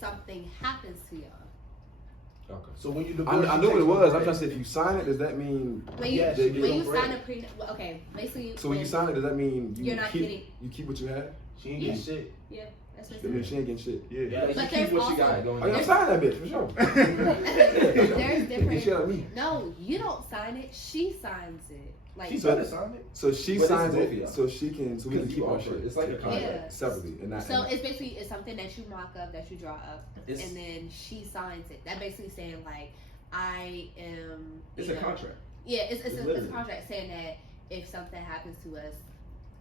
if something happens to y'all. Okay. So when you divorce, I knew what it was. I'm trying to say, if you sign it, does that mean? When you, Yes, when you you don't sign a break. prenup, well, okay, basically. So when you sign it, does that mean You're not getting. you keep what you have? she ain't getting shit. Yeah, that's That means she ain't getting shit. Yeah. Yeah. But She there's keep what also- she got going. Oh, yeah, sign that bitch for sure. There's Get shit out of me. different. No, you don't sign it. She signs it. Like She better sign it. So she But this signs is both of it, y'all. so she can, so we can Because keep you our offer shit. it. It's like a contract. Yeah. Separately, and not. So it's basically it's something that you mock up, that you draw up, It's- and then she signs it. That basically saying like, I am. It's you a know- contract. Yeah, it's It's a literally. contract saying that if something happens to us,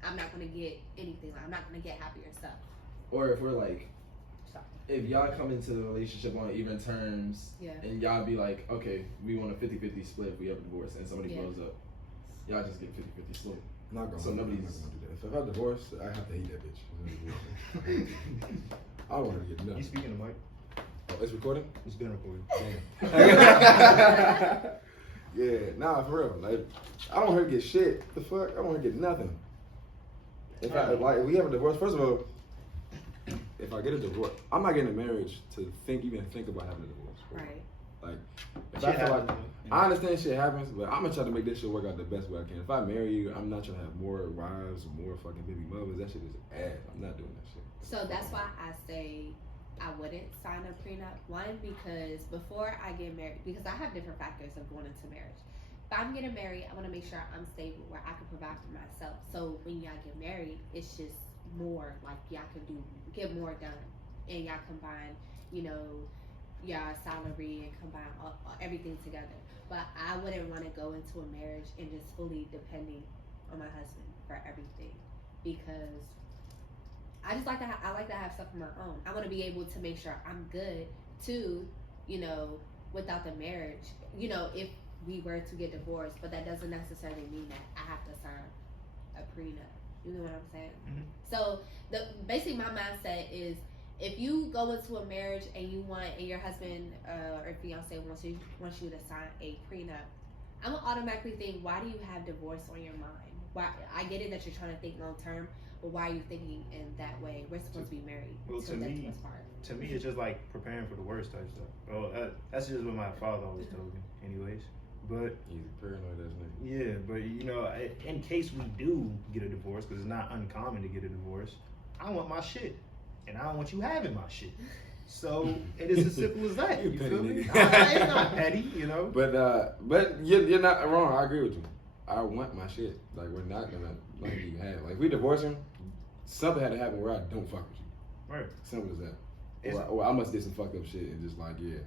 I'm not gonna get anything. Like, I'm not gonna get happier stuff. Or if we're like, Sorry. if y'all come into the relationship on even terms, Yeah. and y'all be like, okay, we want a 50-50 split if we have a divorce and somebody Yeah. blows up, y'all just get 50-50 split. I'm not gonna. So I'm nobody's- not gonna do that. If I divorce, I have to hate that bitch. I don't want to get You nothing. speaking to Mike? Oh, it's recording. It's been recorded. Yeah, nah, for real. Like, I don't want her to get shit. The fuck? I don't want her to get nothing. If I like, if we have a divorce, first of all, if I get a divorce, I'm not getting a marriage to even think about having a divorce. Right. Like, if Shit I feel like, happens, I understand shit happens, but I'm gonna try to make this shit work out the best way I can. If I marry you, I'm not trying to have more wives or more fucking baby mothers. That shit is ass. I'm not doing that shit. So that's why I say I wouldn't sign a prenup. One, because before I get married, because I have different factors of going into marriage. If I'm getting married, I want to make sure I'm stable where I can provide for myself. So when y'all get married, it's just more like y'all can get more done, and y'all combine, you know, y'all salary and combine everything together. But I wouldn't want to go into a marriage and just fully depending on my husband for everything, because I just like to I like to have stuff of my own. I want to be able to make sure I'm good too, you know, without the marriage. You know, if we were to get divorced, but that doesn't necessarily mean that I have to sign a prenup. You know what I'm saying? Mhm. So basically my mindset is, if you go into a marriage and your husband or fiance wants you to sign a prenup, I'm gonna automatically think, why do you have divorce on your mind? Why? I get it that you're trying to think long term, but why are you thinking in that way? We're supposed to be married. Well, so to that's me- what's hard. To me, it's just like preparing for the worst type stuff. Well, that's just what my father always told me, anyways. But He's a paranoid ass nigga. yeah, but you know, in case we do get a divorce, because it's not uncommon to get a divorce, I want my shit, and I don't want you having my shit. So it is as simple as that. You You petty feel me? nigga. It's not petty, you know. But you're not wrong. I agree with you. I want my shit. Like, we're not gonna let you have. Like, if we divorce him, something had to happen where I don't fuck with you. Right. Simple as that. It's- Or I must did some fucked up shit and just like, yeah,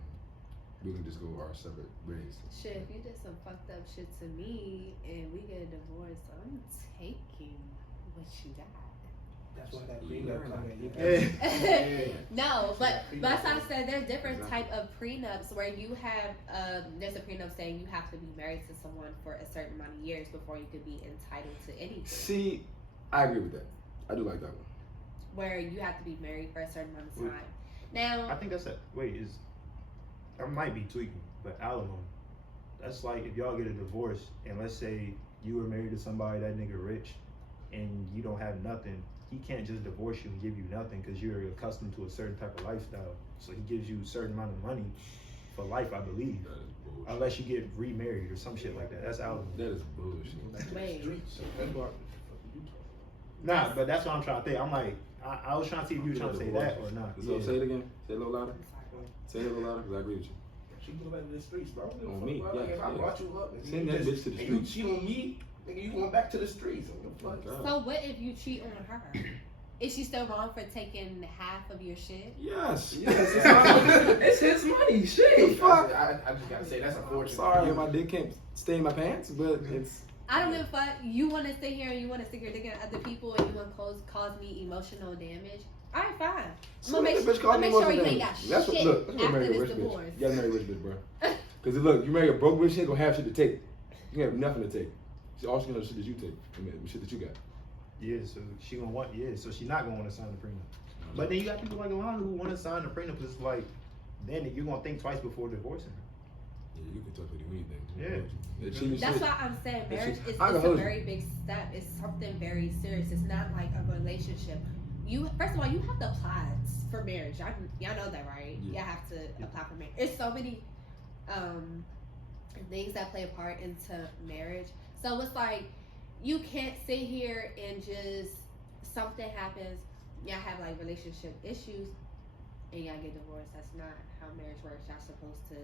we can just go our separate ways. Shit, if you did some fucked up shit to me and we get a divorce, I'm taking what you got. That's why that prenup come in. Yeah. No, but that's why I said there's different Exactly. type of prenups where you have there's a prenup saying you have to be married to someone for a certain amount of years before you could be entitled to anything. See, I agree with that. I do like that one. Where you have to be married for a certain amount of Wait. time. I Now, think that's a wait. I might be tweaking, but alimony. That's like if y'all get a divorce, and let's say you were married to somebody that nigga rich, and you don't have nothing. He can't just divorce you and give you nothing because you're accustomed to a certain type of lifestyle. So he gives you a certain amount of money for life, I believe, That is bullshit. unless you get remarried or some shit like that. That's alimony. That is bullshit. wait. Nah, but that's what I'm trying to think. I'm like, I was trying to see if you were trying to say that or not. So Yeah. say it again. Say it a little louder. I'm sorry. Say it a little louder because I agree with you. She go back to the streets, bro. On me, Bro, like, yeah, if I yeah. brought you up, and Send you that just- bitch to the and you streets. cheat on me, nigga, you going back to the streets. What the fuck? God. So what if you cheat on her? Is she still wrong for taking half of your shit? Yes. Yes, It's my- it's his money. The Shit. fuck? I just gotta say that's I'm unfortunate. sorry, my dick can't stay in my pants, but it's. I don't give a fuck. You want to sit here and you want to stick your dick in other people and you want to cause me emotional damage? All right, fine. I'm gonna make, That bitch I'm called gonna me make sure emotional you ain't damage. got That's what, shit look, that's what after marry a this rich divorce. bitch. You gotta marry a rich bitch, bro. Because look, you marry a broke bitch, she ain't gonna have shit to take. You have nothing to take. All she gonna have shit that you take. I mean, shit that you got. Yeah, so she gonna want. Yeah, so she's not gonna want to sign the prenup. But then you got people like Alana who want to sign the prenup. Cause it's like, then you're gonna think twice before divorcing her. Yeah, you can talk about anything. Yeah. That cheating That's shit. why I'm saying marriage is I can a hold you. very big step. It's something very serious. It's not like a relationship. you first of all, you have to apply for marriage. Y'all know that, right? Yeah. Y'all have to apply for marriage. There's so many things that play a part into marriage. So it's like you can't sit here and just something happens, y'all have like relationship issues, and y'all get divorced. That's not how marriage works. Y'all supposed to,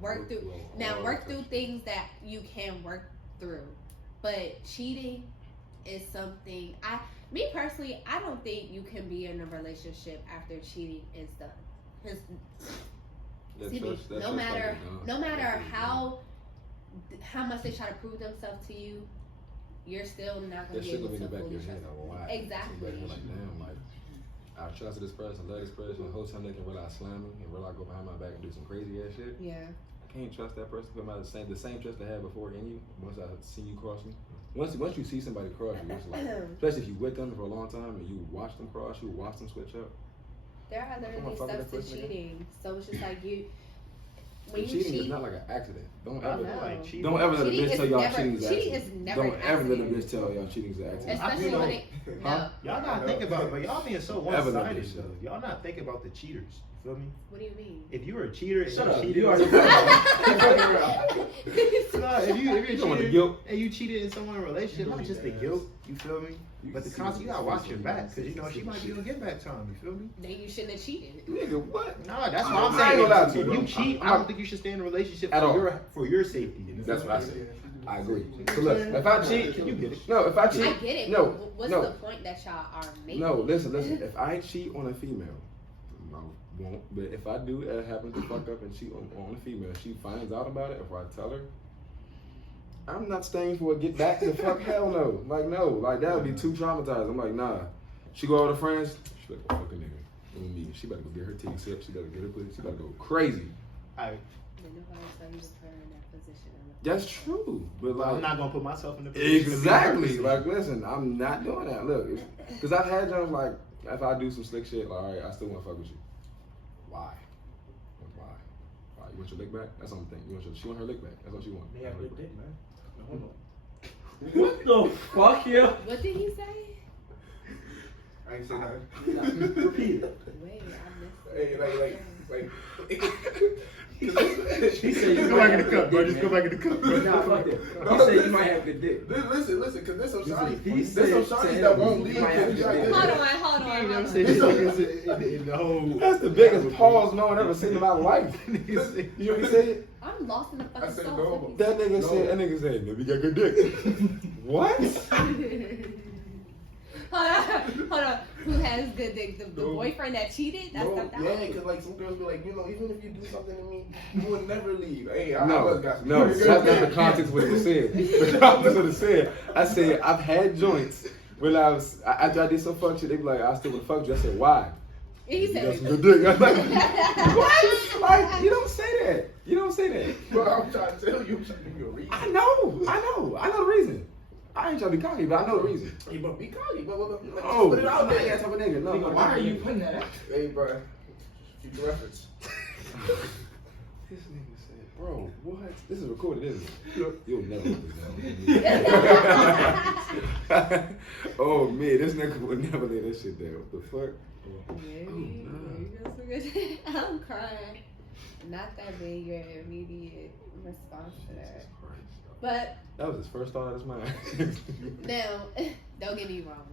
work through. Now, work through things that you can work through, but cheating is something. Me personally, I don't think you can be in a relationship after cheating is done. 'Cause no matter how much they try to prove themselves to you, you're still not gonna that be shit able gonna be to in the back of fool your yourself. head. Why? Exactly. Like, damn, like I trusted this person, love this person, the whole time they can realize slam me and realize go behind my back and do some crazy ass shit. Yeah. I can't trust that person. Put the same trust I had before in you. Once I see you cross me, once you see somebody cross you, it's like, especially if you with them for a long time and you watch them cross, you watch them switch up. There are literally fuck with steps that to person again? cheating. So it's just like when you Cheating cheat, is not like an accident. Don't I ever, feel like cheating. don't ever let a Cheating bitch is tell y'all never- cheating is an cheating accident. is never Don't an ever let a accident. bitch tell y'all cheating is an accident. especially feel when like- it Huh? Y'all not thinking about it, but y'all being so Ever let one-sided this though. shit. Y'all not thinking about the cheaters. You feel me? What do you mean? If you were a cheater and Shut you up. cheated, You already Nah, if you're a You don't want the cheater guilt. and you cheated in someone's relationship, not just the guilt. You feel me? But the consequence, you gotta watch your back because she might be on get back time. You feel me? Then you shouldn't have cheated. Nigga, what? Nah, that's I what I'm ain't saying. gonna lie to you, If bro. you cheat, I don't think you should stay in a relationship At all. for your safety. That's what I said. I agree. So look, if I cheat, You get it. no, if I I cheat, get it. no, but what's no. the point that y'all are making? No, listen. If I cheat on a female, I won't. But if I do happen to fuck up and cheat on a female, she finds out about it, if I tell her, I'm not staying for a get back. The fuck, hell no. Like no, like that would be too traumatized. I'm like nah. She go out with her friends. She better go fuck a nigga. On me. She better go get her titties sipped. She better get her pussy. She better go crazy. Then nobody saw you to put her in that position. That's true, but like I'm not gonna put myself in the position. to be exactly. her Like, listen, I'm not doing that. Look, because I've had jobs like, if I do some slick shit, like, all right, I still want to fuck with you. Why? Why? Why? You want your lick back? That's the only thing. She want her lick back. That's what she want. They have good dick, man. No, hold on. What the fuck, yeah? What did he say? I ain't say nothing. Repeat it. Wait, I missed Hey, it. like. He said Just go back in the cup, bro. Just go back in the cup, bro. Nah, fuck that. He said you might have good dick. Listen, cause there's some shawties, said- there's some shawties said that won't leave. you might have Cause you got good good Hold dick. on, hold on, You know what I'm hold on. saying? These niggas in the whole. That's the biggest pause no one ever seen in my life. Niggas say- You know what he said? I'm lost in the fucking I said sauce. no. What That nigga said, maybe got good dick. What? Hold on. Who has good dick? The No. boyfriend that cheated? That's No, not that. yeah, cause like some girls be like, even if you do something to me, you would never leave. Hey, I No, must got some no, good that's dick. not the context of what it was said. The context of what it said, I said, I've had joints when after I did some fuck shit, they be like, I still wanna fuck you. I said, why? He You got said. some good dick. I'm like, what? Like, you don't say that. You don't say that. Bro, I'm trying to tell you, I'm trying to give you a reason. I know the reason. I ain't trying to be cocky, but I know the reason. Hey, bro, be cocky, but just Oh, put it out I ain't there. that type of nigga. No, Nigga, why are you putting that out? Hey, bro, future reference. This nigga said, bro, what? This is recorded, isn't it? You'll never let this down. Oh man, this nigga would never lay that shit down. What the fuck? Maybe. Maybe I'm crying. Not that being your immediate response to that. But That was his first thought out of his mind. now, don't get me wrong.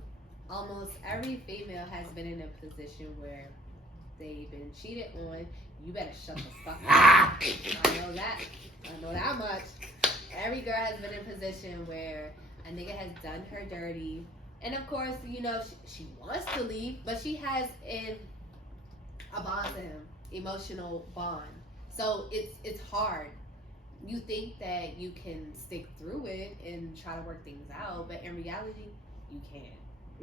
Almost every female has been in a position where they've been cheated on. You better shut the fuck up. I know that much. Every girl has been in a position where a nigga has done her dirty. And of course, she wants to leave, but she has a bond to him, emotional bond. So it's hard. You think that you can stick through it and try to work things out, but in reality, you can't.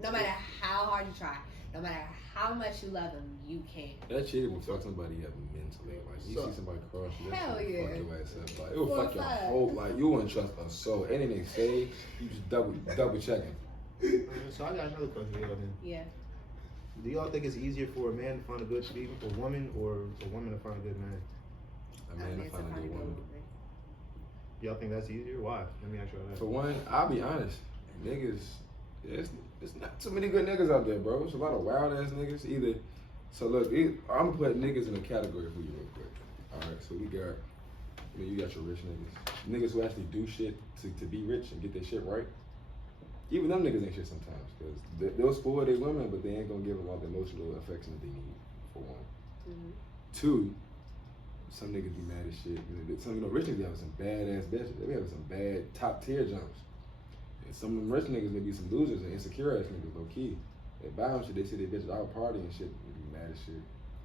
No matter how hard you try, no matter how much you love them, you can't. That shit will fuck somebody up mentally. Like you see somebody cross you, that Hell shit will yeah. fuck your ass up. Like it will For a fuck your fact. whole. Like you wouldn't trust a soul. Anything they say, you just double checking. So I got another question for y'all then. Yeah. Do y'all think it's easier for a man to find a good woman or a woman to find a good man? A man to find a good woman. Y'all think that's easier? Why? Let me ask y'all that. For one, I'll be honest, niggas Yeah, it's not too many good niggas out there, bro. It's a lot of wild ass niggas. Either so look, I'm gonna put niggas in a category for you real quick. All right, so we got, I mean, you got your rich niggas who actually do shit to be rich and get their shit right. Even them niggas ain't shit sometimes, because they'll spoil their women, but they ain't gonna give them all the emotional affection that they need, for one. Mm-hmm. Two, some niggas be mad as shit. Some rich niggas be having some badass bitches. They be having some bad top tier jumps. And some of them rich niggas may be some losers and insecure ass niggas, low key. They buy them shit, they see their bitches out partying and shit, they be mad as shit,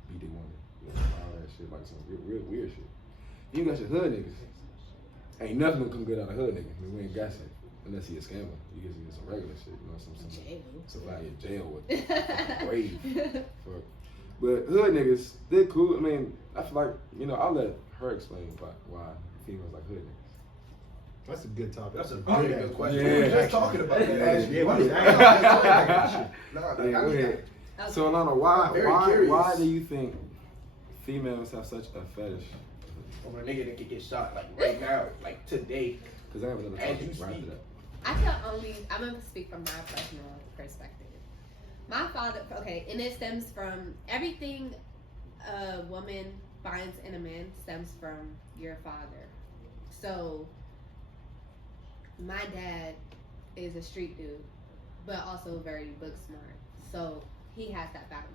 beat their woman, all that shit, like some real weird shit. You got your hood niggas. Ain't nothing gonna come good out of hood niggas. I mean, we ain't got shit. Unless he a scammer. You get some regular shit, you know, somebody in jail with grave. Fuck. But hood niggas, they're cool. I mean, I feel like, you know, I'll let her explain why females like hood niggas. That's a good topic. That's a very good question. Yeah. We were just talking about that. Actually. Yeah, What we is was that? Yeah, go ahead. So Alana, why do you think females have such a fetish? Over a nigga that could get shot like right now, like today. Because I have another As topic you right speak. after that. I'm gonna speak from my personal perspective. My father, okay, and it stems from everything a woman finds in a man stems from your father. So, my dad is a street dude, but also very book smart. So, he has that balance.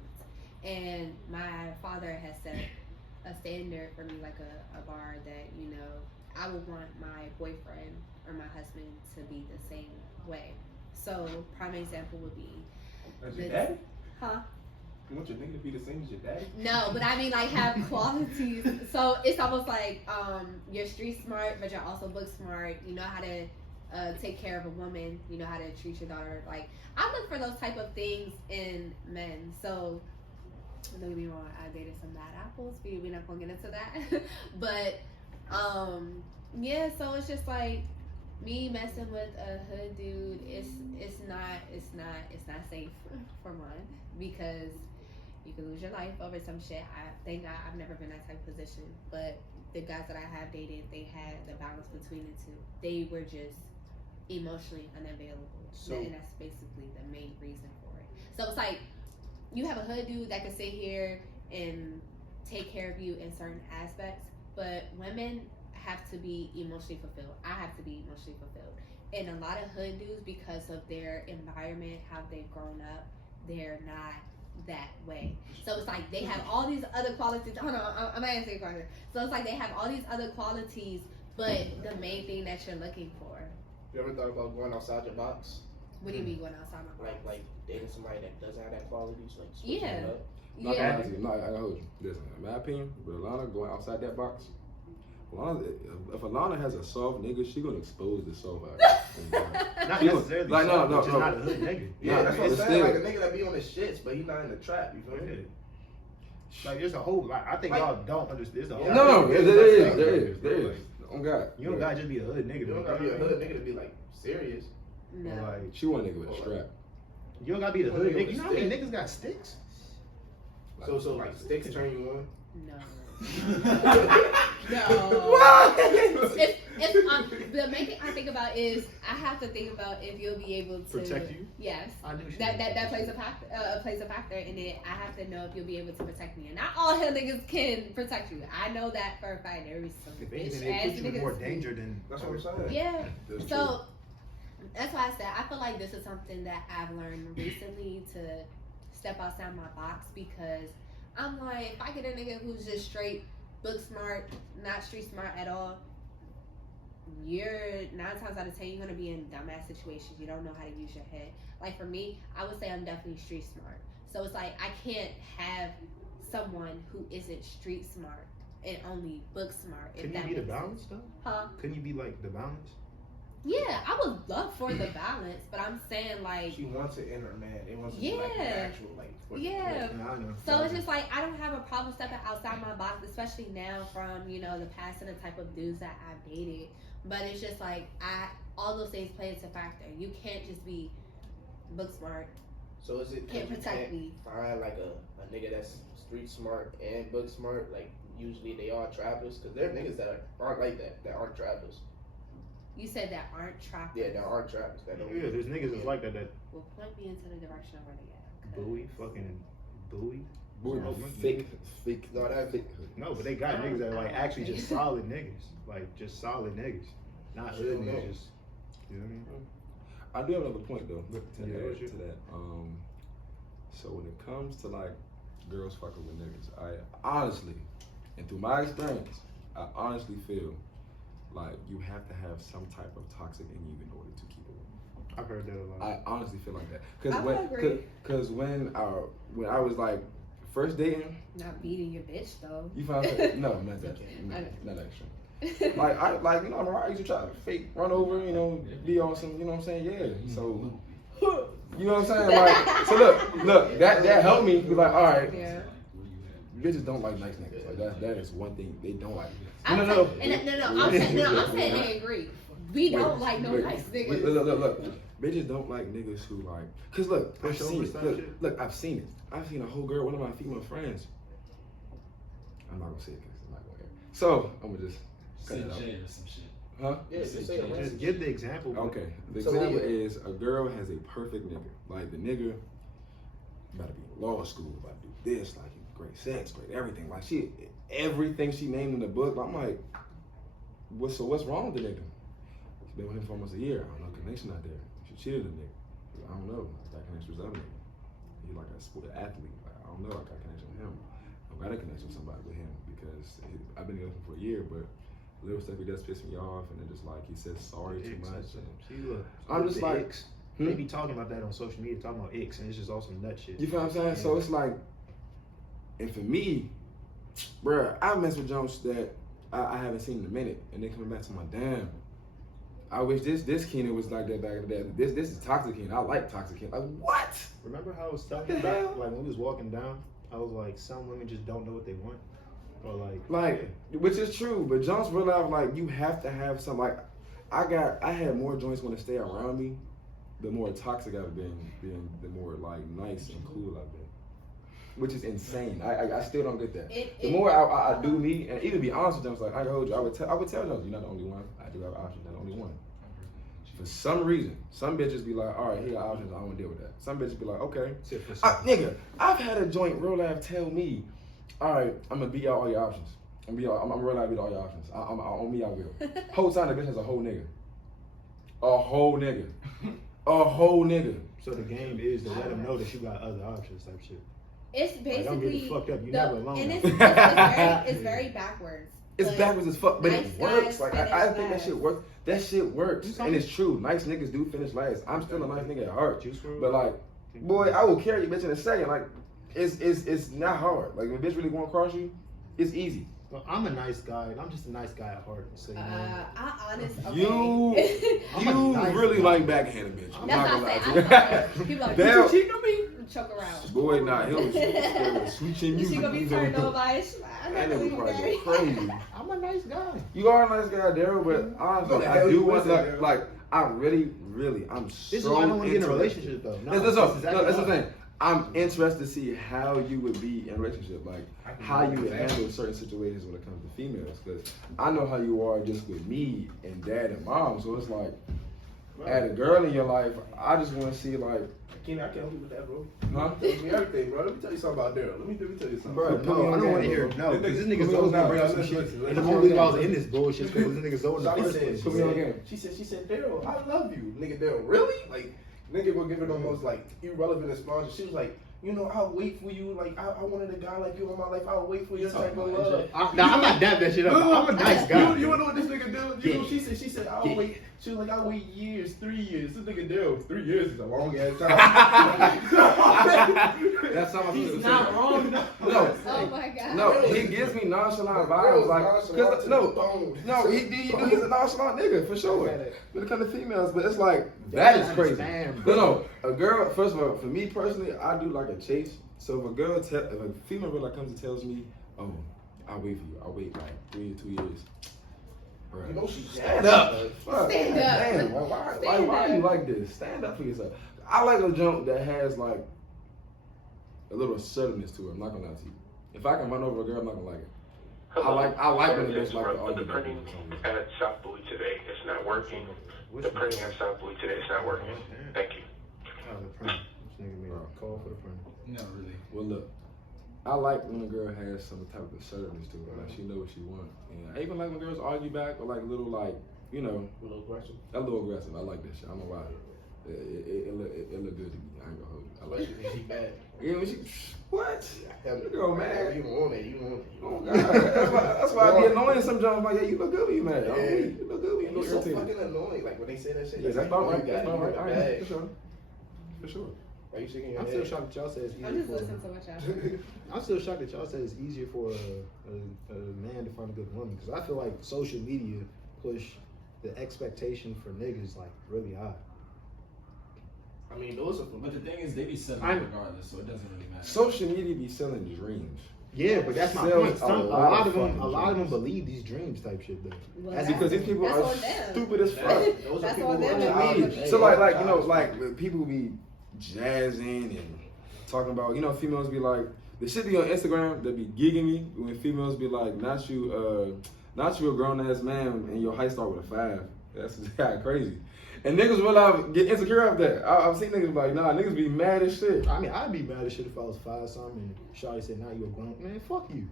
And my father has set a standard for me, like a bar that, you know, I would want my boyfriend or my husband to be the same way. So, prime example would be, That's your daddy? huh? You want your nigga to be the same as your daddy? No, but I mean like have qualities. So it's almost like you're street smart, but you're also book smart. You know how to take care of a woman. You know how to treat your daughter. Like I look for those type of things in men. So don't get me wrong, I dated some bad apples. We're not gonna get into that. But yeah, so it's just like me messing with a hood dude. It's not safe for one, because you can lose your life over some shit. Thank God I've never been in that type of position. But the guys that I have dated, they had the balance between the two. They were just emotionally unavailable. So- and that's basically the main reason for it. So it's like you have a hood dude that can sit here and take care of you in certain aspects, but women have to be emotionally fulfilled. I have to be emotionally fulfilled. And a lot of hood dudes, because of their environment, how they've grown up, they're not that way. So it's like they have all these other qualities. Hold on, I'm gonna answer your question. So it's like they have all these other qualities, but the main thing that you're looking for. You ever thought about going outside your box? What do you mean going outside my box? Like dating somebody that doesn't have that qualities, like switching Yeah. it up? Not Yeah. gonna lie to you. No, I hold you. Listen, in my opinion, with Alana going outside that box, if Alana has a soft nigga, she gonna expose the soft out. Not She gonna- necessarily. like, soft, no, but just no. not a hood nigga. Yeah, that's what I'm it's saying. still- Like a nigga that be on the shits, but he not in the trap. You feel me? Like there's a whole like I think Like- y'all don't understand. There's a whole No, there's there is. Oh God. You don't gotta just be a hood nigga. You don't gotta be a hood nigga to be like serious. No. Or, like She want a nigga with a strap. you don't gotta be the Well, hood nigga nigga. with You know how many sticks. niggas got sticks? So like sticks turn you on. No. What? If the main thing I think about is I have to think about if you'll be able to Protect you? Yes. I knew she That plays a factor in it. I have to know if you'll be able to protect me, and not all hood niggas can protect you. I know that for a fact. There is some If bitch anything, ass they put you in niggas. more danger than. That's what I'm saying. Yeah. That's So that's why I said I feel like this is something that I've learned recently to step outside my box, because I'm like, if I get a nigga who's just straight book smart, not street smart at all, you're 9 times out of 10 you're gonna be in dumbass situations. You don't know how to use your head. Like for me, I would say I'm definitely street smart. So it's like I can't have someone who isn't street smart and only book smart. If Couldn't that you be the makes balance sense. though? Huh? Couldn't you be like the balance? Yeah, I would love for the balance, but I'm saying like, She wants it in her man. They want to be like Yeah. natural, like. yeah. Yeah, I know. So it's just like I don't have a problem stepping outside my box, especially now from, you know, the past and the type of dudes that I've dated. But it's just like all those things play into factor. You can't just be book smart. So is it? 'cause Can't you protect me. Find like a nigga that's street smart and book smart. Like usually they are travelers, because there are niggas that aren't like that. That aren't travelers. You said that aren't trappers. Yeah, there are trappers that don't. Yeah, there's niggas that's like that. That Well, point me into the direction of where they at. 'cause- buoy, fucking buoy. Boy, No, fake. No, that fake. No, but they got niggas that are like actually just solid niggas, like just solid niggas, not hood niggas. Just, you know what I mean? I do have another point though to Yeah, add what's to your- that. So when it comes to like girls fucking with niggas, I honestly, and through my experience, I honestly feel like you have to have some type of toxic in you in order to keep it. I've heard that a lot. I honestly feel like that I would agree. because when I was like first dating, Not beating your bitch though. you found that no, not that, I know. not extra. Like I used to try to fake run over, be on some, you know what I'm saying? Yeah. So you know what I'm saying? Like, so look, that helped me be like, all right, Yeah. bitches don't like nice niggas. Like that is one thing they don't like. I'm No. I'm saying they agree. We don't like no nice niggas. Look. Bitches don't like niggas who like, cause look, I've Push seen over it. stuff, Look, shit. look, I've seen it. I've seen a whole girl, one of my female friends. I'm not gonna say it because it's not gonna air. So I'm gonna just cut it out. or some shit. Huh? Yeah, just say it. Just give the example. bro. Okay. The So, example yeah. is a girl has a perfect nigga. Like the nigga about to be in law school, about to do this, like great sex, great everything. Like everything she named in the book. I'm like, what's wrong with the nigga? She's been with him for almost a year. I don't know, connection out there. She cheated a nigga. I don't know. That connection was other nigga. He like a sport athlete. Like, I don't know. I got a connection with him. I got a connection with somebody with him because I've been together for a year, but little stuff he does piss me off, and then just like he says sorry too much. And See, look, I'm just the like, icks, hmm? they be talking about that on social media, talking about icks, and it's just all some nut shit. You feel what I'm saying? So it's like, and for me, bruh, I mess with Jones that I haven't seen in a minute, and then coming back to my damn. I wish this Keenan was like that back in the day. This is toxic Keenan. I like toxic Keenan. Like what? Remember how I was What talking the hell? about, like when we was walking down, I was like, some women just don't know what they want, or Like, which is true, but Jones realized like you have to have some like. I had more joints want to stay around me, the more toxic I've been, the more like nice and cool I've been. Which is insane. I still don't get that. The more I do me, and even be honest with them, it's like I told you, I would tell Jones, you're not the only one. I do have options, not the only one. For some reason, some bitches be like, all right, here are options, I don't want to deal with that. Some bitches be like, okay. Nigga, I've had a joint real life tell me, all right, I'm gonna be out all your options. I'm real life be all your options. On me, I will. Whole time the bitch has a whole nigga. A whole nigga. A whole nigga. So the game is to let them know that you got other options, type shit. It's Like, I'm getting basically fucked up. You never alone. and it's very backwards. It's But backwards as fuck, but nice it works. guys Like finish I think that last. shit works. That shit works, and it's true. Nice niggas do finish last. I'm still a nice nigga at heart, Juice WRLD? but like, boy, I will carry you bitch in a second. Like, it's not hard. Like, if a bitch really want to cross you, it's easy. Well, I'm a nice guy, and I'm just a nice guy at heart. So, you know, I honestly You I'm a nice really guy. like backhanded bitch. I'm not That's gonna what lie I'm to saying. you. People like, Damn. you cheating on me? Choke around. Boy, nah, he was sweet chin Is music. she gonna be turned over by it? I'm That not nigga gonna probably be go crazy. I'm a nice guy. You are a nice guy, Daryl, but honestly, Go to I hell, do you want listen, to, Daryl. like, I really, I'm so This is why I don't want to get in a interested. relationship, though. No, That's this is what I'm why. saying. I'm interested to see how you would be in a relationship, like how you would handle certain situations when it comes to females. Because I know how you are just with me and dad and mom. So it's like, add a girl in your life, I just want to see like, Keenan, I can't help you with that, bro. huh? Tell me everything, bro. Let me tell you something about Daryl. Let me tell you something. Bro, No, I don't want to hear. No, because this nigga's always gonna bring up some shit. And I won't believe I was in this bullshit because this nigga's over in the Shawty first said, place. Put me on the game. she said, Daryl, I love you. Nigga, Daryl, really? Like, nigga will give it the most, like, irrelevant response. She was like, you know, I'll wait for you. Like, I wanted a guy like you in my life. I'll wait for your type of love. Nah, I'm not dapping that shit up. I'm a nice guy. You know what this nigga do? You know, Yeah. she said, I'll Yeah. wait. She was like, I'll wait years, 3 years. This nigga Daryl, 3 years is a long ass time. That's how I'm He's not wrong. No, Oh my god. no, he gives me nonchalant vibes. Like, cause, no, he's a nonchalant nigga for sure. When it comes to females, but it's like that is crazy. No, a girl. First of all, for me personally, I do like a chase. So if a female girl that comes and tells me, "Oh, I'll wait for you. I'll wait like 3 to 2 years." Bruh. You know she's Stand up. Fuck, Stand up. damn, why Stand are you up. like this? Stand up for yourself. I like a junk that has like a little assertiveness to it. I'm not gonna lie to you. If I can run over a girl, I'm not gonna like it. I like when the bitch like to The argue. printing at South Bowie today is not working. The printing at South Bowie today is not working. Thank you. Oh, the printer. This nigga made a call for the printer. Not really. Well, look, I like when a girl has some type of assertiveness to her, like she know what she want. And I even like when girls argue back or like a little like, you know, A little aggressive. a little aggressive. I like that shit. I don't know why. It look good to me. I ain't gonna hold you. I like it. She bad. Yeah, when she, what? Hell, You go mad. You don't want it. You want it. Oh God, that's why I be annoying sometimes. Like, yeah, you look good when you mad. Yeah. You look good when you It's so irritated. fucking annoying. Like when they say that shit. Yeah, that's about right. That's about right. All All right, for sure. For sure. Are you shaking your I'm head? still shocked that y'all say it's I'm easier just for. listening to what y'all. I'm still shocked that y'all say it's easier for a man to find a good woman because I feel like social media push the expectation for niggas like really high. I mean, those are. But the thing is, they be selling regardless, so it doesn't really matter. Social media be selling dreams. Yeah, but that's my Sells point. a A lot lot of of them, fucking a lot of them dreams. believe these dreams type shit though. Well, That's Because these people that's are on them. stupid as fuck. Those That's are people on who them are to childish. be- So like you know, like people be jazzing and talking about, you know, females be like, the shit be on Instagram that be gigging me when females be like, not you a grown ass man and your height start with a 5. That's kind of crazy. And niggas will get insecure of that. I've seen niggas be like, nah, niggas be mad as shit. I mean, I'd be mad as shit if I was 5 something and Shawty said, "Now you a grown man." Fuck you.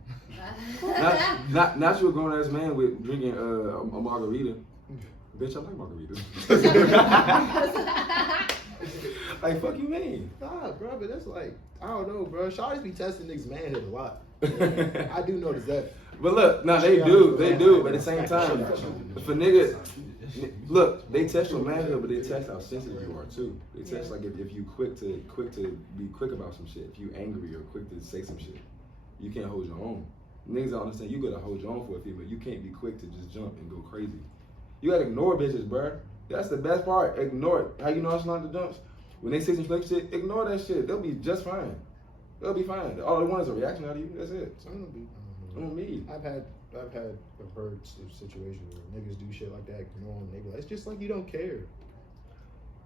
Not you a grown ass man with drinking a margarita. Bitch, I like margaritas. Like, fuck you mean? Nah, bro, but that's like, I don't know, bro. Shawty's be testing niggas' manhood a lot. I do notice that. But look, no, they do, but at the same time, for niggas, look, they test your manhood, but they test how sensitive you are too. They test like if you quick to be quick about some shit, if you angry or quick to say some shit, you can't hold your own. Niggas don't understand, you gotta hold your own for a female. You can't be quick to just jump and go crazy. You gotta ignore bitches, bruh. That's the best part. Ignore it. How you know it's not the dumps? When they say some slick shit, ignore that shit. They'll be just fine. They'll be fine. All they want is a reaction out of you. That's it. Some of them be, I don't know. On me. I've heard situations where niggas do shit like that, ignore them. They be like, it's just like you don't care.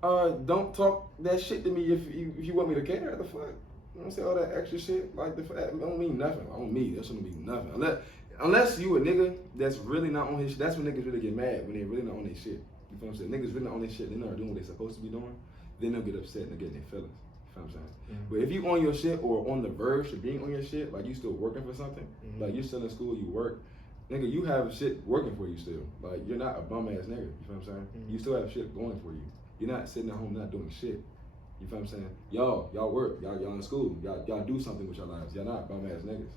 Don't talk that shit to me if you want me to care. The fuck? You know what I'm saying? All that extra shit, like, that don't mean nothing. On me, that shouldn't mean nothing. Unless you a nigga that's really not on his shit. That's when niggas really get mad, when they really not on their shit. You feel what I'm saying? Niggas really not on their shit. They're not doing what they're supposed to be doing. Then they'll get upset and they'll get in their feelings. You feel what I'm saying? Mm-hmm. But if you on your shit or on the verge of being on your shit, like you still working for something, Mm-hmm. like you're still in school, you work, nigga, you have shit working for you still. Like, you're not a bum ass nigga. You feel what I'm saying? Mm-hmm. You still have shit going for you. You're not sitting at home not doing shit. You feel what I'm saying? Y'all work. Y'all in school. Y'all do something with your lives. Y'all not bum ass niggas.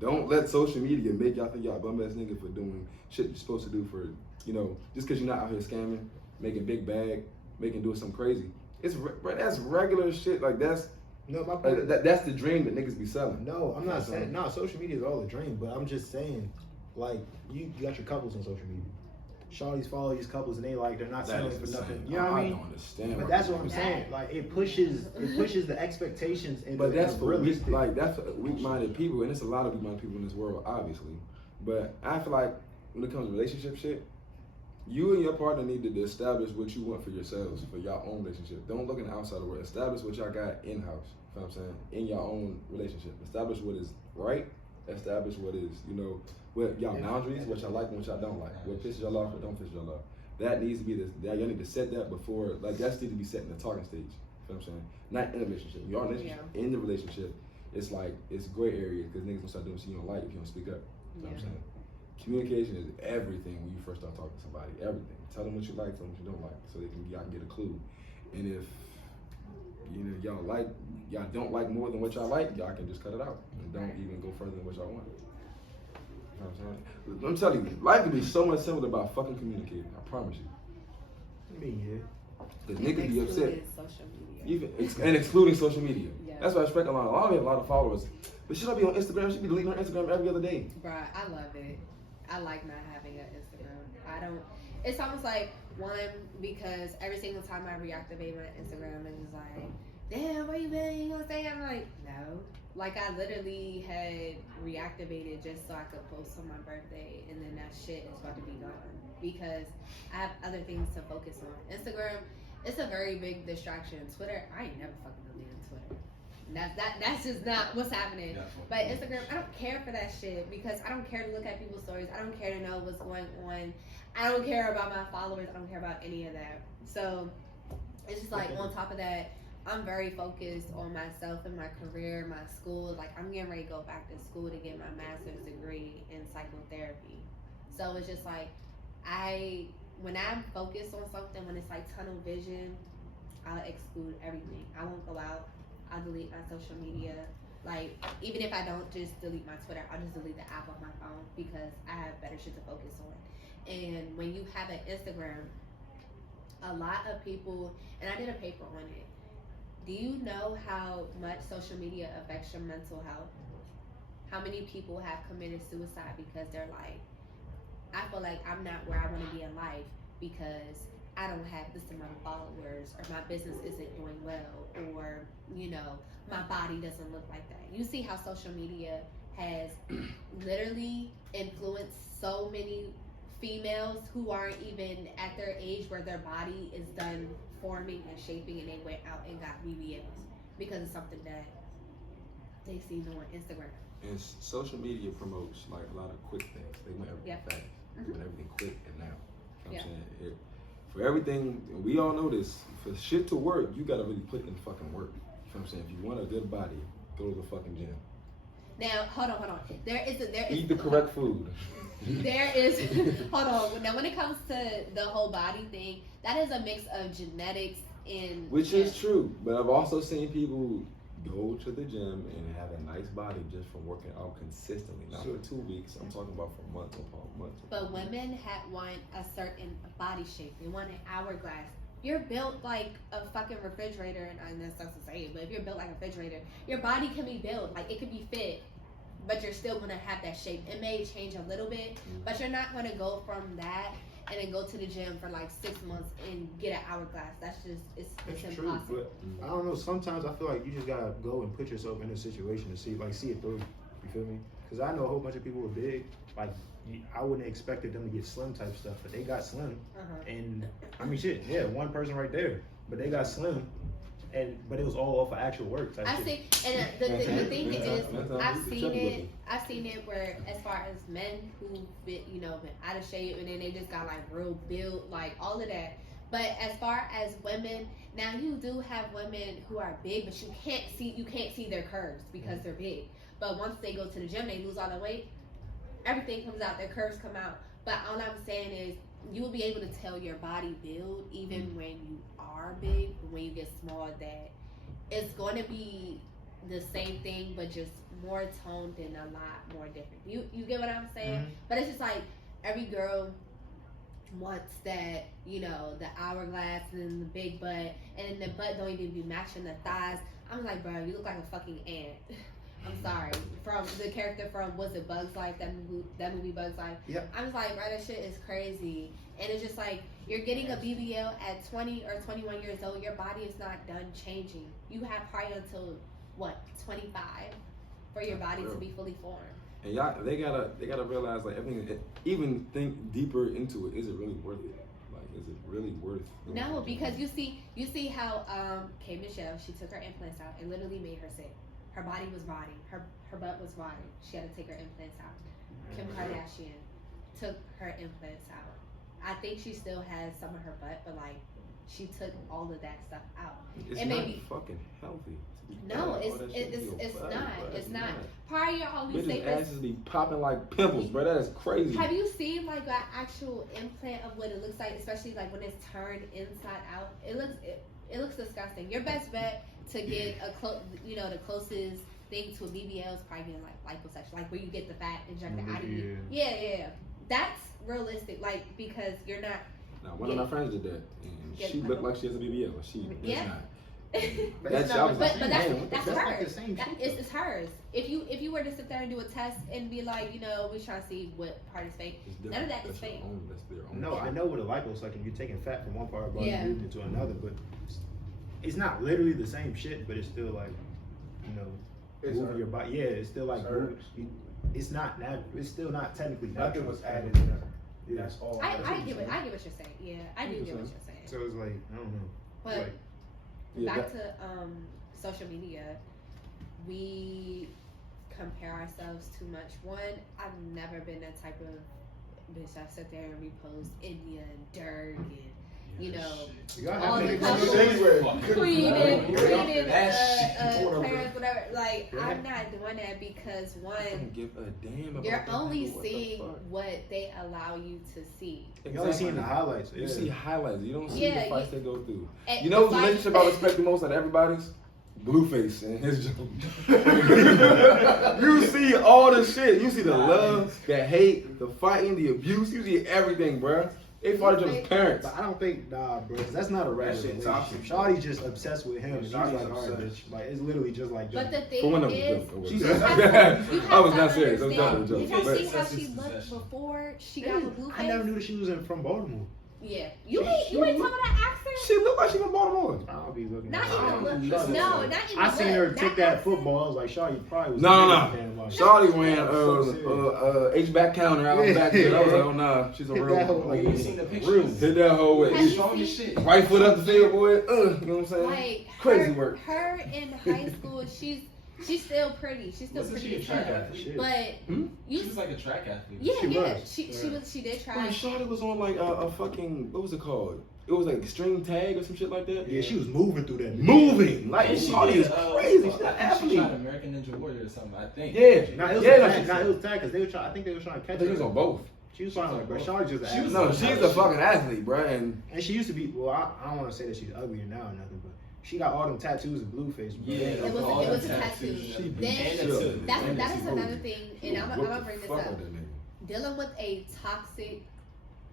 Don't let social media make y'all think y'all bum ass nigga for doing shit you're supposed to do for, you know, just because you're not out here scamming, making big bag, doing something crazy. That's regular shit. Like, that's No, my point. that's the dream that niggas be selling. No, I'm not saying. No, social media is all a dream, but I'm just saying, like, you got your couples on social media. Shawty's follow these couples and they're not That selling is for nothing. insane. You know what I mean? don't understand. But that's what I'm saying. Like, it pushes the expectations and But that's for realistic. that's for weak-minded people, and there's a lot of weak-minded people in this world, obviously. But I feel like when it comes to relationship shit, you and your partner need to establish what you want for yourselves, for your own relationship. Don't look in the outside world. Establish what y'all got in-house. You know what I'm saying? In your own relationship. Establish what is right. Establish what is, you know, what y'all boundaries, what y'all like and what y'all don't like. What pisses y'all off, what don't piss y'all off. That needs to be y'all need to set that before, like, that needs to be set in the talking stage. You know what I'm saying? Not in a relationship. You're in a relationship. In the relationship, it's like, it's gray area because niggas gonna start doing shit you don't like if you don't speak up. You know what I'm saying? Communication is everything when you first start talking to somebody. Everything. Tell them what you like, tell them what you don't like, so y'all can get a clue. And if y'all don't like more than what y'all like, y'all can just cut it out and don't even go further than what y'all want. You know what I'm saying? I'm telling you, life can be so much simpler about fucking communicating. I promise you. I mean, yeah. Because niggas be upset. Social media. And excluding social media. Yeah. That's why I respect a lot. A lot of them have a lot of followers. But she don't be on Instagram. She be deleting her Instagram every other day. Bruh, I love it. I like not having an Instagram. It's almost like, one, because every single time I reactivate my Instagram, it was like, damn, where you been? You gonna say? I'm like, no. Like, I literally had reactivated just so I could post on my birthday, and then that shit is about to be gone because I have other things to focus on. Instagram, it's a very big distraction. Twitter, I ain't never fucking deleted Twitter. That's just not what's happening. Yeah. But Instagram, I don't care for that shit because I don't care to look at people's stories. I don't care to know what's going on. I don't care about my followers. I don't care about any of that. So it's just like on top of that, I'm very focused on myself and my career, my school. Like I'm getting ready to go back to school to get my master's degree in psychotherapy. So it's just like when I'm focused on something, when it's like tunnel vision, I'll exclude everything. I won't go out. I'll delete my social media. Like, even if I don't just delete my Twitter, I'll just delete the app off my phone because I have better shit to focus on. And when you have an Instagram, a lot of people, and I did a paper on it, do you know how much social media affects your mental health? How many people have committed suicide because they're like, I feel like I'm not where I want to be in life because I don't have this amount of followers, or my business isn't doing well, or, you know, my body doesn't look like that. You see how social media has literally influenced so many females who aren't even at their age where their body is done forming and shaping, and they went out and got BBLs because of something that they seen on Instagram. And social media promotes like a lot of quick things. They want everything fast. They want everything quick and now. You know what I'm saying? For everything, we all know this, for shit to work, you gotta really put in fucking work. You know what I'm saying? If you want a good body, go to the fucking gym. Now, hold on. Eat the correct food. There is, hold on. Now, when it comes to the whole body thing, that is a mix of genetics and. Which is true, but I've also seen people go to the gym and have a nice body just from working out consistently. Not for 2 weeks. I'm talking about for months upon months. But women want a certain body shape. They want an hourglass. You're built like a fucking refrigerator, and I'm not supposed to say it, but if you're built like a refrigerator, your body can be built. Like, it can be fit, but you're still gonna have that shape. It may change a little bit, but you're not gonna go from that and then go to the gym for like 6 months and get an hourglass. That's just, it's true, impossible. but I don't know. Sometimes I feel like you just gotta go and put yourself in a situation to see it through. You feel me? Because I know a whole bunch of people who are big. Like, I wouldn't have expected them to get slim type stuff, but they got slim. And I mean, shit, yeah, one person right there, but they got slim. But it was all off of actual work type shit. See, and the thing is, I've seen it where, as far as men who fit, been out of shape, and then they just got like real build, like all of that. But as far as women, now you do have women who are big, but you can't see their curves because they're big. But once they go to the gym, they lose all the weight. Everything comes out, their curves come out. But all I'm saying is, you will be able to tell your body build even when you are big, when you get small, that it's going to be the same thing, but just more toned and a lot more different. You get what I'm saying? But it's just like every girl wants that, the hourglass and the big butt, and the butt don't even be matching the thighs. I'm like, bro, you look like a fucking ant. I'm sorry. From the character from, was it Bugs Life? That movie Bugs Life? Yeah. I was like, bro, that shit is crazy. And it's just like, you're getting a BBL at 20 or 21 years old. Your body is not done changing. You have probably until, 25 for your body to be fully formed. And y'all, they gotta realize, like, everything, even think deeper into it. Is it really worth it? Like, is it really worth it? No, because you see how K. Michelle, she took her implants out and literally made her sick. Her body was rotting. Her butt was rotting. She had to take her implants out. Kim Kardashian took her implants out. I think she still has some of her butt, but like, she took all of that stuff out. It's it not fucking healthy. No, it's not. Prior, always say bitches' asses be popping like pimples, bro. That is crazy. Have you seen like an actual implant of what it looks like, especially like when it's turned inside out? It looks disgusting. Your best bet to get the closest thing to a BBL is probably getting like liposuction, like where you get the fat injected out of you. Yeah. That's realistic, like, because you're not. Now, one of my friends did that, and she looked like she has a BBL. She does not. But that's hers. It's hers. If you were to sit there and do a test and be like, we're trying to see what part is fake, none of that is fake. That's their own. No, I know what a liposuction, you're taking fat from one part of the body and moving it to another, but it's not literally the same shit, but it's still like, moving your body. Yeah, it's still like, it's still not technically natural. Nothing was added in there. Yeah. That's all. I get what you're saying. Yeah, I do get what you're saying. So it's like, I don't know. But like, back to social media, we compare ourselves too much. One, I've never been that type of bitch that sit there and repost India and Dirk and you know all the couples tweeting Clarence, whatever. Like I'm not doing that because I one, don't give a damn about you're that. only What the seeing fuck? what they allow you to see. You only seeing the highlights. You see highlights. You don't see Yeah, the fights they go through. And You know whose the fight- relationship I respect the most out of everybody's? Blueface and his joke. You see all the shit. You see the love, the hate, the fighting, the abuse. You see everything, bruh. They fought each other's parents. But I don't think, nah, bro, 'cause that's not a regular shit relationship. toxic. Shawty's just obsessed with him. And he's Shawty's like, alright, obsessed. bitch. Like, it's literally just like But that. the For one thing of them, is, joke. She's- I was not serious. I was joking. Did Joking. y'all see But how she Excessive looked possession. before she got with Blueface? I never knew that she was from Baltimore. Yeah, you ain't talking about that accent. she looked like she from Baltimore. I'll be looking Not at even her. look. No, not even I seen her look. take that football. I was like, Shawty probably was. No. Like, Shawty ran So H-back counter out back there. I was like, oh nah, she's a Hit real that hoe one. like- You seen the Real. pictures? Hit that hoe with Have you Strong as seen- shit. right foot up the field, boy. You know what I'm saying? Like Crazy her, work. Her in high school, she's still pretty. She's still Wasn't pretty she a as track hell. athlete? Shit. But Hmm? you, She was like a track athlete. yeah, She yeah, was. she did Bro, try. Shawty was on like a fucking, what was it called? It was like extreme tag or some shit like that. Yeah, she was moving through that. Moving. Like, And she Shawty did, is crazy. She's an I think she athlete. tried American Ninja Warrior or something, I think. Yeah. Nah, it was Yeah, tag. she- Nah, it was tag because they were trying. I think they were trying to I catch think he was her. on both. She was trying to, but Shawty just. She was No, athlete. she's a fucking athlete, bro. And And she used to be. Well, I don't want to say that she's uglier now or nothing, but she got all them tattoos and Blueface. Bro. Yeah, It was all it was a them tattoo. tattoos She and Then everything. beat And shit. the that And that she is moved. another thing, and I'm Whoop gonna the bring this fuck up. out that nigga. Dealing with a toxic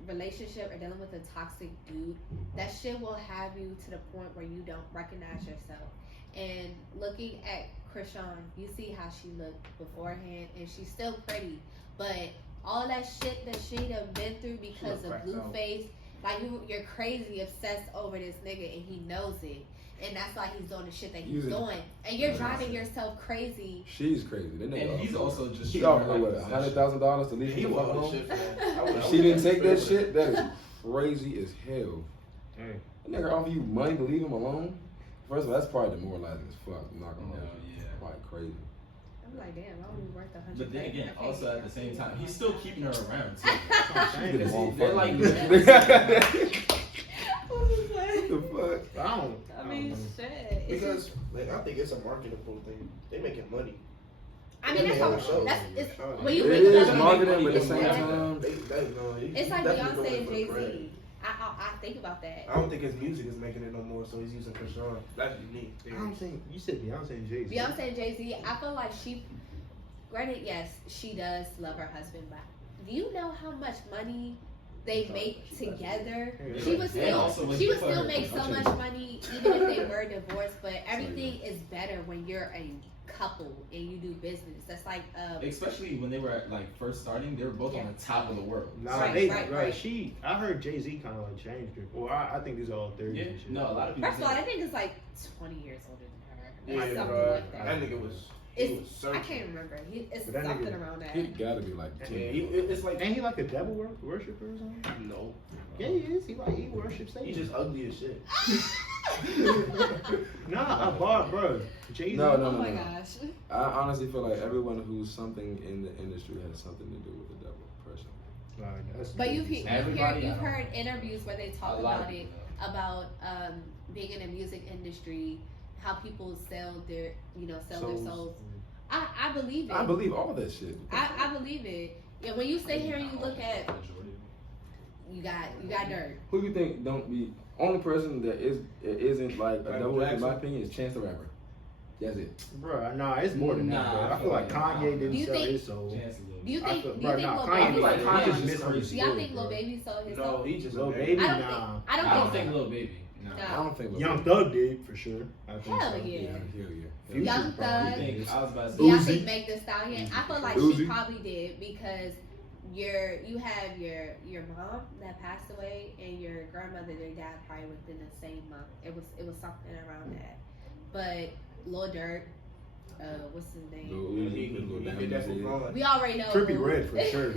relationship or dealing with a toxic dude, that shit will have you to the point where you don't recognize yourself. And looking at Krishan, you see how she looked beforehand, and she's still pretty, but all that shit that she done been through because of cracked out. Blueface, like you're crazy obsessed over this nigga, and he knows it. And that's why he's doing the shit that he's Using- doing. And you're driving yourself crazy. She's crazy. That nigga And he's off- also just He treating offered her her like what, possession. $100,000 to leave He him the fuck was alone? shit for that. If she didn't take that shit, that is crazy as hell. Hey. That nigga offer you money to leave him alone? First of all, that's probably demoralizing as fuck. I'm not gonna No, lie. yeah. Probably crazy. I'm like, damn, I only worth 100. But then again, also at the same time, he's still keeping her around too. Dang, Get a long They're like- the fuck? I don't. I mean, shit. It's Because just, like, I think it's a marketable thing. They making money. I mean, that's Yeah, how. so- That's it's, Sure. when you It think is about marketing, it, but at the it's same marketing. time, It's like definitely Beyonce doing and it Jay for bread. Z. I think about that. I don't think his music is making it no more, so he's using Krishan. That's unique. I don't think you said Beyonce and Jay Z. Beyonce and Jay Z. I feel like she. Granted, yes, she does love her husband, but do you know how much money they make together? She would And still, also when she you would put still her- make so much money even if they were divorced. But everything is better when you're a couple and you do business. That's like Especially when they were like first starting, they were both on the top of the world. Nah, Right, they, right, bro, right. She, I heard Jay Z kind of like changed her. Well, I think these are all 30s Yeah, and shit. no, a lot of people. first of all, say I think it's like 20 years older than her. Yeah, Or something bro. like that. That nigga was. He It's, was I searching. can't remember. It's But that something nigga- around that. He gotta be like Yeah, 10. it's like Ain't he like a devil worshiper or something? no. Yeah, he is. He worships Satan. He's just ugly as shit. Nah, I bought, bro. Jay Z. No, no, Oh no, my no. gosh. I honestly feel like everyone who's something in the industry has something to do with the devil, personally. Nah, that's But you've Everybody, you've I don't heard interviews where they talk A lot of about it, people about being in the music industry, how people sell their sell their souls. I believe it. I believe all that shit. I believe it. Yeah, when you sit here and you look at you got dirt. Who you think don't be only person that isn't like a Michael devil in my Jackson. opinion is Chance the Rapper. That's it. Bro, nah, it's more than that, Nah, bro. I feel like Kanye Do didn't you sell think- his soul. Do you I think feel- do you bro, think nah, Lil Kanye, Baby? like Do Kanye's just just misunderstood, y'all think bro. Lil Baby sold his No, soul? he just. Lil a Baby, I don't nah. think I don't think so. Lil Baby. No. No. I don't think Young Thug did for sure. I think Hell so. yeah. Hell yeah. Future Young probably Thug. did. I was about to Do y'all Uzi. think Meg Thee Stallion? I feel like she Uzi. probably did because you have your mom that passed away and your grandmother that died probably within the same month. It was something around that. But Lil Durk, what's his name? He definitely wrong. We already know. Trippie who- Redd for sure.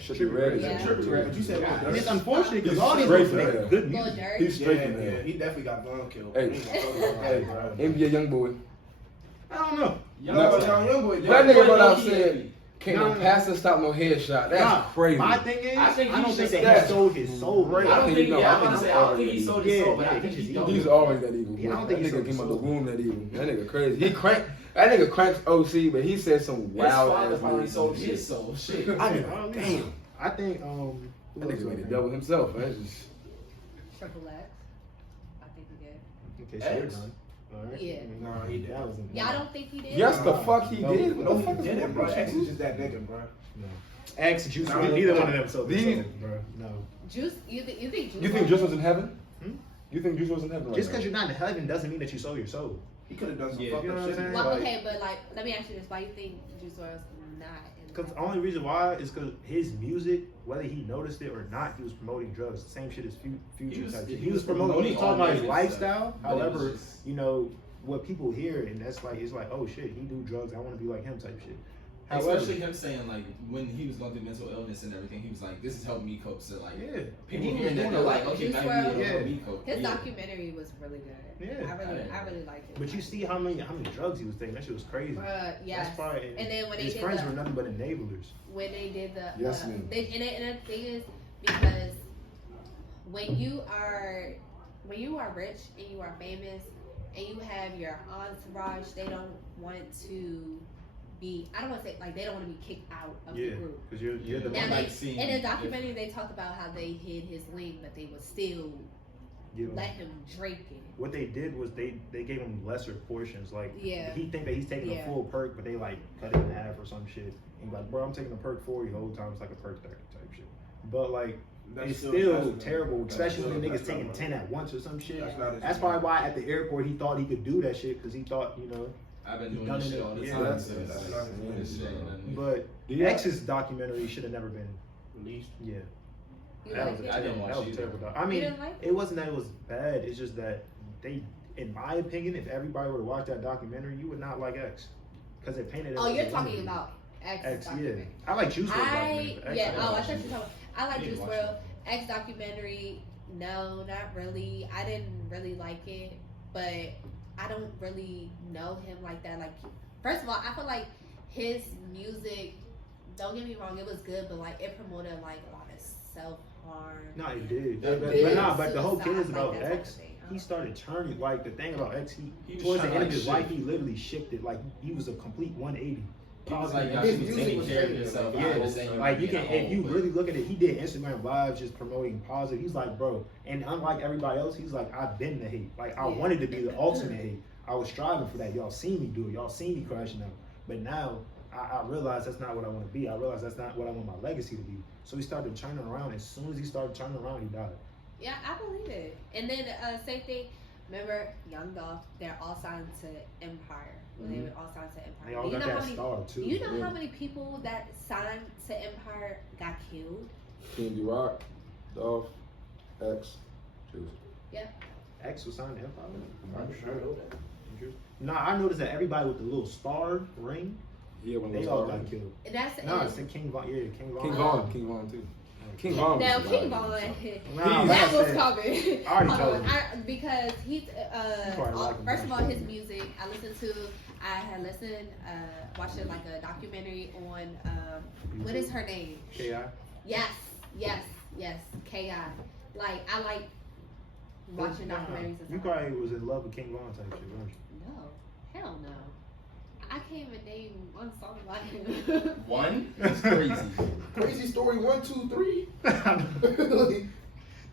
Should be ready. Yeah. Trippie Redd, but you said Lil And it's Durk. unfortunate because He's all these straight people for make that. good Lil music. Durk. He's straight from Yeah, there. he definitely got blonde killed. Hey. He ain't gonna talk about Hey, that, bro. NBA young boy. I don't know. Young boy. That nigga brought out low-key said, heavy. can't No, no no. pastor stop no headshot. That's Nah, crazy. My thing is, I think I don't he's think just that that. he sold his soul. Right. I don't think. No, Yeah, I I'm gonna think say. I don't think he sold his Yeah, soul, but yeah, I think he he just don't. He's always that evil. Yeah, I don't That think he nigga sold came out the his womb that evil. That nigga crazy. That nigga cranks OC, but he said some His wild father ass probably words. sold his soul. Shit. I mean, damn. I think That who nigga else made was the there? devil himself. That's just. Triple X. I think he did. Okay, so we're X. done. All right. Yeah. Nah, he did. That was Yeah, I don't think he did. Yes, the Nah, fuck he no, did. What No, the fuck he is didn't, wrong bro. with X you? is just that nigga, bro. No. X, Juice, Nah, neither one of them sold their These- soul, bro. No. Juice, you think Juice? You think Juice was in heaven? Hmm? You think Juice was in heaven? Just because you're not in heaven doesn't mean that you sold your soul. He could have done some Yeah, fucked you know up what I'm shit. saying? Well, Like- okay, but like, let me ask you this: why you think Juice WRLD's not in? Because the only reason why is because his music, whether he noticed it or not, he was promoting drugs. The same shit as Future type shit. He was promoting. He was talking about his lifestyle. However, you know what people hear, and that's like it's like, oh shit, he do drugs. I want to be like him type shit. However, Especially him saying like when he was going through mental illness and everything, he was like, "This has helped me cope." So like, yeah, people And he hearing was that, doing they're a like, lot. "Okay, Juice maybe WRLD, it'll help yeah. me cope." His Yeah. documentary was really good. Yeah. I really liked it. But you see how many drugs he was taking. That shit was crazy. Yes. That's probably, And then when they his did friends the- were nothing but enablers. When they did the Yes, ma'am. and the thing is because when you are rich and you are famous and you have your entourage, they don't want to be. I don't want to say like they don't want to be kicked out of Yeah, the group. because you're the Now one they, like seeing in the if- documentary, they talked about how they hid his link, but they would still give him. let him drink it. What they did was they gave him lesser portions. Like Yeah. he think that he's taking Yeah. a full perk, but they like cut it in half or some shit. And like, bro, I'm taking a perk 40 the whole time. It's like a perk 30 type shit. But like, it's still terrible, especially when the niggas taking 10 at once or some shit. That's probably why at the airport he thought he could do that shit because he thought, you know. I've been He doing done this it, shit all the yeah. time. That's- So it's that's- like, that's- this shit ain't nothing new. But Yeah. X's documentary should have never been Released. Yeah. You That like was, it? I didn't watch that was a either. terrible doc. I You mean, didn't like it? it wasn't that it was bad. It's just that they, in my opinion, if everybody were to watch that documentary, you would not like X, because it painted. it Oh, as you're a talking woman. about X X, yeah. documentary. I like Juice WRLD documentary. I but X, yeah. don't Oh, I like. thought you were talking. I like Need to Juice watch WRLD. X documentary. No, not really. I didn't really like it, but I don't really know him like that. Like, first of all, I feel like his music. Don't get me wrong, it was good, but like it promoted like a lot of self harm. No, it did. It But, did. but nah, but the whole kid is Suicide, about like that type X. of thing. He started turning like the thing about X. He He was towards the trying end to, of his like, life, he literally shifted. Like he was a complete 180. He was like, y'all His should be music taking was care of taking yourself. it, I yeah. understand Like you being can, at if you home, really look at it, he did Instagram lives just promoting positive. He's like, bro, and unlike everybody else, he's like, I've been the hate. Like I Yeah. wanted to be the ultimate hate. I was striving for that. Y'all seen me do it. Y'all seen me crashing out. But now I realize that's not what I want to be. I realize that's not what I want my legacy to be. So he started turning around. As soon as he started turning around, he died. Yeah, I believe it. And then same thing. Remember Young Dolph? They're all signed to Empire. Well, they were all signed to Empire. They all Do you got know that how many? star too. Do you know Yeah. how many people that signed to Empire got killed? King D Rock, Dolph, X, Juice. X was signed to Empire. I'm sure. Nah, I noticed that everybody with the little star ring, Yeah, when they all got killed. And that's No, and- it's in King Von. Yeah, King Von. King Von, King Von too. King Yeah. Von. now was King wild. Von. Nah, like That I was said, coming. I already Hold told on, you. because he's probably like him. first of all his music. I had listened, watched like a documentary on what is her name? K.I. Yes, Ki. Like I like watching Nah, documentaries. and You stuff. probably was in love with King Von type shit, weren't you? No, hell no. I can't even name one song by him. One? That's crazy. Crazy story 1, 2, 3.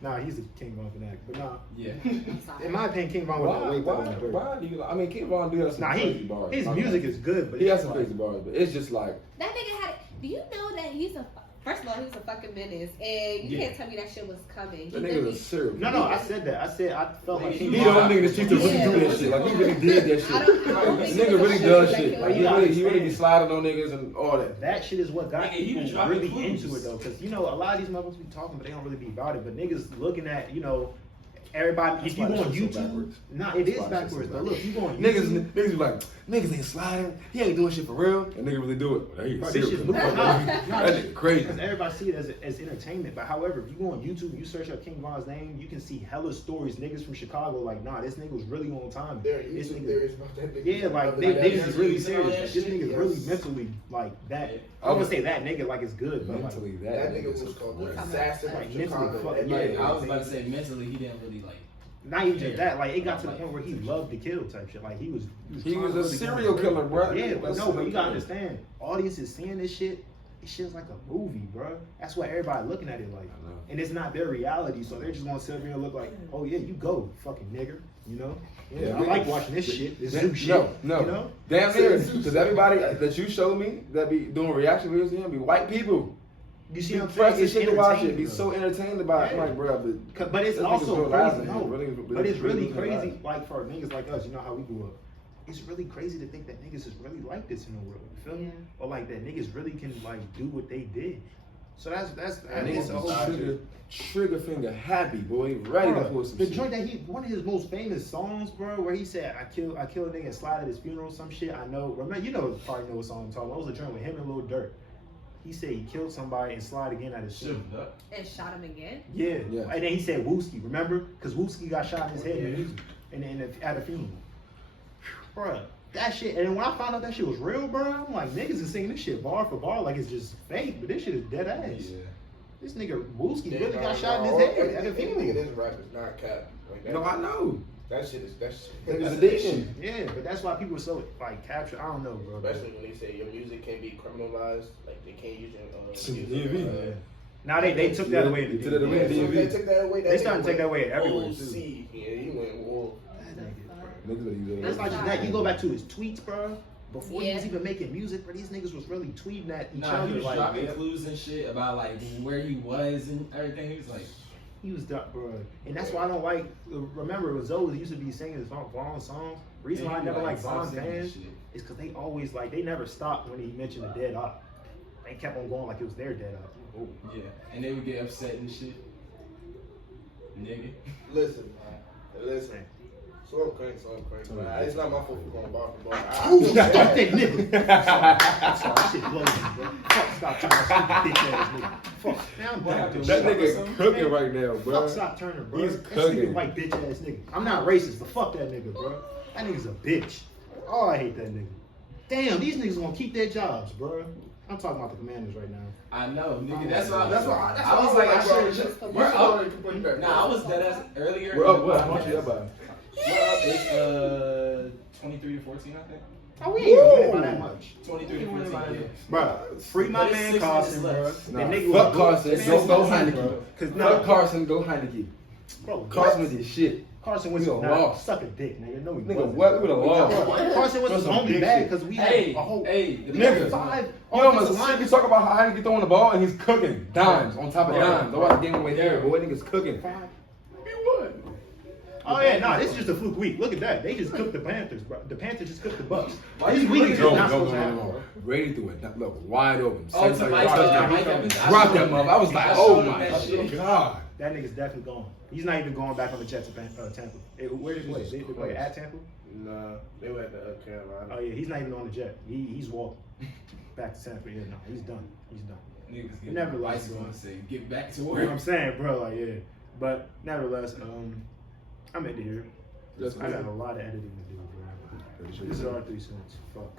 Nah, he's a King Von fanatic, but nah. Yeah. I'm sorry. In my opinion, King Von was Why? way Why? better than Dirk. Why do you? I mean, King Von do have some Nah, crazy bars. his I'm music not- is good, but He it's has some like, crazy bars, but it's just like That nigga had. Do you know that he's a? First of all, he's a fucking menace, and you Yeah. can't tell me that shit was coming. that He nigga's literally- a serial. No, I said that. I said I felt like He King the Von. only nigga in the street that really Yeah. do that shit. Like he really did that shit. I don't This think nigga he was really a does shit shit. that Like he killed really, he him. really be sliding on niggas and all that. That shit is what got Nigga, he people been dropping really clues. into it though, because you know a lot of these motherfuckers be talking, but they don't really be about it. But niggas looking at, you know, everybody, if you That's go why on that shit's so YouTube, backwards. nah, it is That's why that shit's backwards. so But look, you go on Niggas YouTube. be like, niggas ain't sliding. He ain't doing shit for real. And niggas really do it. Well, he Bro, this serious. shit's Look moving. like that nigga crazy. Because everybody see it as entertainment. But however, if you go on YouTube, you search up King Von's name, you can see hella stories. Niggas from Chicago, like, nah, this nigga was really on time. There are This YouTube nigga- theories about that nigga. Yeah, like, Like, niggas is really you see all serious. that Like, this shit? nigga's really Yes. mentally, like, that. I don't want to say that nigga like it's good, but like, Mentally, that nigga nigga's was called We the talking assassin about of mentally Chicago. fucking- That Yeah, nigga I was about to say mentally he didn't really like. not even just Yeah. that. Like, it got to the point where he loved to kill type shit. Like, he was He trying was to a really serial go killer, bro. Yeah, but no, but you gotta Serial killer. understand, audiences seeing this shit. This shit's like a movie, bro. That's why everybody looking at it like, I know. and it's not their reality, so they're just gonna sit there and look like, oh yeah, you go, fucking nigger, you know? Yeah, Yeah, I we- like watching this shit, this zoo shit, No, you know? damn near. Because everybody that you showed me that be doing reaction videos to him be white people. You see Be what I'm pressed saying? as It's shit to watch it. entertaining, Be though. so entertained about it. Yeah. I'm like, bro, But it's this nigga's also real crazy, live, no, man. Really- but it's really really crazy, live. like for niggas like us, you know how we grew up. It's really crazy to think that niggas is really like this in the world. You feel me? Yeah. Or like that niggas really can like do what they did. So that's And it's niggas a whole be trigger finger happy, boy. Ready to pull some the shit. joint that one of his most famous songs, bro, where he said, I killed a nigga and slide at his funeral, some shit. I know, remember, you know, probably know what song I'm talking about. It was a joint with him and Lil Durk. He said he killed somebody and slide again at his funeral. Shit, duck. And shot him again. Yeah. Yeah. And then he said Wooski, remember? Because Wooski got shot in his head at a funeral. Bruh, that shit, and then when I found out that shit was real, bro, I'm like, niggas is singing this shit bar for bar like it's just fake, but this shit is dead ass. Yeah. This nigga Wooski Yeah, really no, got shot in no, his head at a anything in funeral. this rap is not cap. Like, that, No, I know. that shit is that shit. Niggas that's addiction. Yeah, but that's why people are so like captured. I don't know, bro. Especially when they say your music can be criminalized, like they can't use your DMV. Now they took that Yeah, away. they took that away. Yeah, so DMV. they took that away. They started to take that away everywhere, Oh, too. see, yeah, he went wolf. Niggas better use it. That's not just that. You go back to his tweets, bro. Before he Yeah. was even making music, bro, these niggas was really tweeting at each Nah, other. he was Like, dropping clues and shit about like where he was and everything. He was like, he was dumb, bro. And that's why I don't like. Remember, it was Zoe used to be singing his Vaughn songs. The reason why I never like Vaughn fans is because they always like they never stopped when he mentioned the dead op. They kept on going like it was their dead op. Oh. Yeah, and they would get upset and shit. Nigga. Listen, man. Listen. So I'm crank. Man. It's not my fault for going bar for bar. Ooh, fuck that nigga. I'm sorry, that shit blows me, bro. Fuck, stop turning, stupid bitch ass nigga. Fuck, man, I'm done with this That shit. nigga cooking right now, bro. Fuck, stop turning, bro. He's That cooking. stupid white bitch ass nigga. I'm not racist, but fuck that nigga, bro. That nigga's a bitch. Oh, I hate that nigga. Damn, these niggas gonna keep their jobs, bro. I'm talking about the Commanders right now. I know, nigga. That's why. That's why. I was like, I bro. should. We're up. Nah, I was dead ass earlier. We're up, what? How much you up by? We're up. It's 23 to 14, I think. Oh, we ain't gonna win by that much. 23 to 14. Yeah. Bro, free my But it's man 6 Carson, minutes bro. left. That Nah, nigga fuck was Carson. good. Go Bro. Heineke. Cause Fuck no, Carson, go Heineke. bro, Carson was his shit. Carson was We would've not lost. suck a dick, nigga. No, he Nigga, wasn't. what? We would've lost. Carson was That's some only big bad shit. because we had Hey, a whole. hey, We had niggas. 5 You know, offensive man, linemen. you talk about how Heineke throwing the ball and he's cooking dimes on top of Right. dimes. Nobody game away there, but what niggas cooking? Five. He would. Oh yeah, nah, this is just a fluke week. Look at that. They just cooked the Panthers, bro. The Panthers just cooked the Bucks. Why This you week really is go, not supposed to happen, bro. Brady threw it. Look, wide open. Oh, to Second Mike, touchdown. Mike Evans. I Drop showed that him mother. I was like, I oh showed him my that shit. god. That nigga's definitely gone. He's not even going back on the Jets to Tampa. Where did they play? They play at Tampa? Nah, they were at the Carolina. Oh yeah, he's not even on the jet. He's walking back to Tampa. Yeah, no, he's done. He's done. Niggas You never get like license going. and say, get back to You know what work. I'm saying, bro? Like, yeah. But nevertheless, I'm into here. That's I got cool. a lot of editing to do, bro. This is our 3 cents. Fuck.